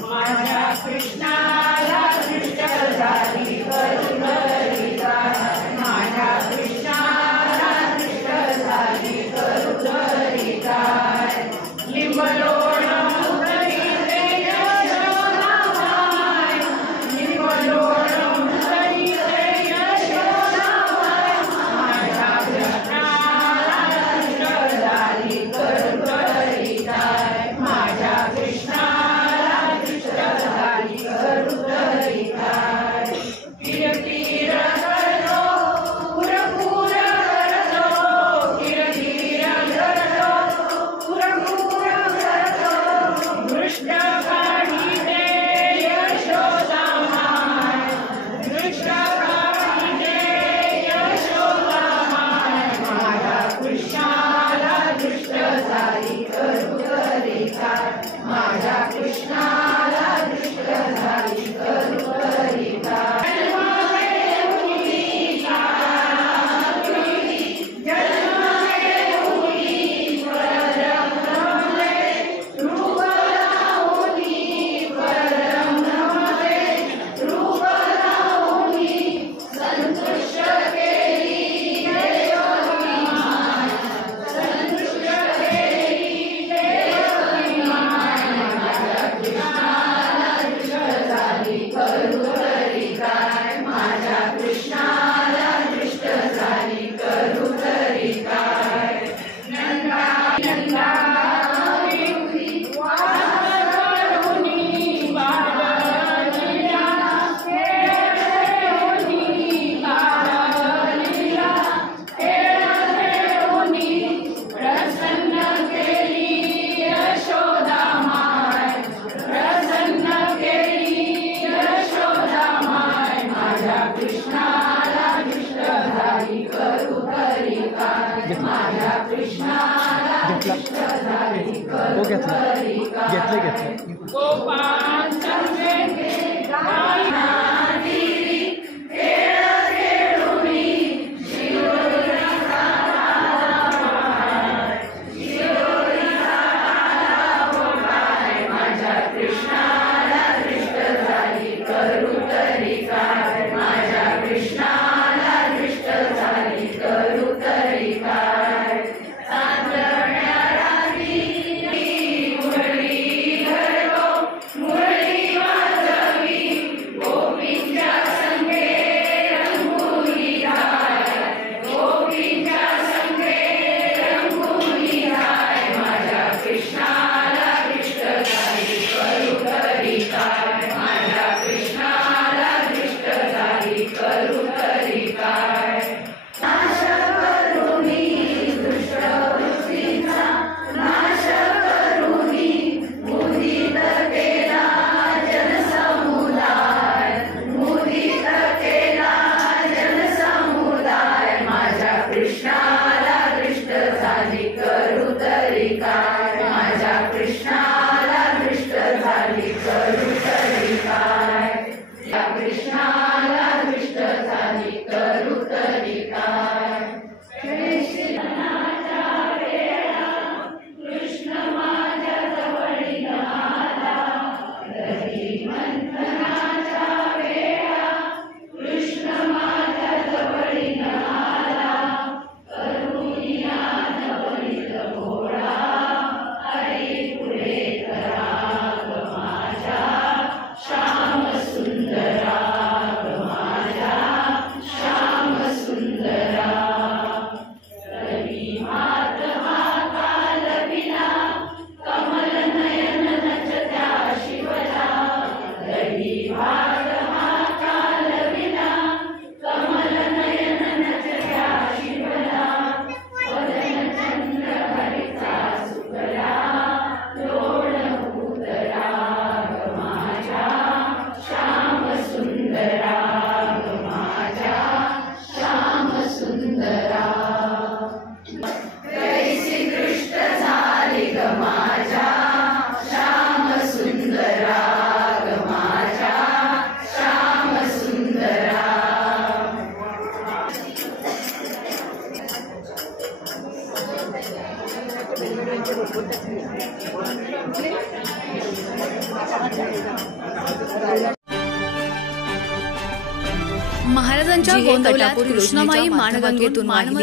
माझ्या कृष्णाला दृष्ट झाली करुण रिगाय माझ्या कृष्णाला दृष्ट झाली करुण रिगाय लिंबलोण मुदईचे यशोदामाय लिंबलोण मुदईचे यशोदामाय माझ्या कृष्णाला दृष्ट झाली करुण रिगाय माझ्या कृष्णाला दृष्ट झाली करुण रिगाय तीर तीर करतो पुर पुर करतो तीर तीर करतो पुर पुर करतो दृष्ट काढीते यशोदामाय दृष्ट काढीते यशोदामाय माझ्या कृष्णाला दृष्ट झाली करुण रिगाय माझ्या कृष्णाला दृष्ट झाली करुण रिगाय गोपी महाराजांच्या गोंधवल्यात कृष्णमाई माणगंगेतून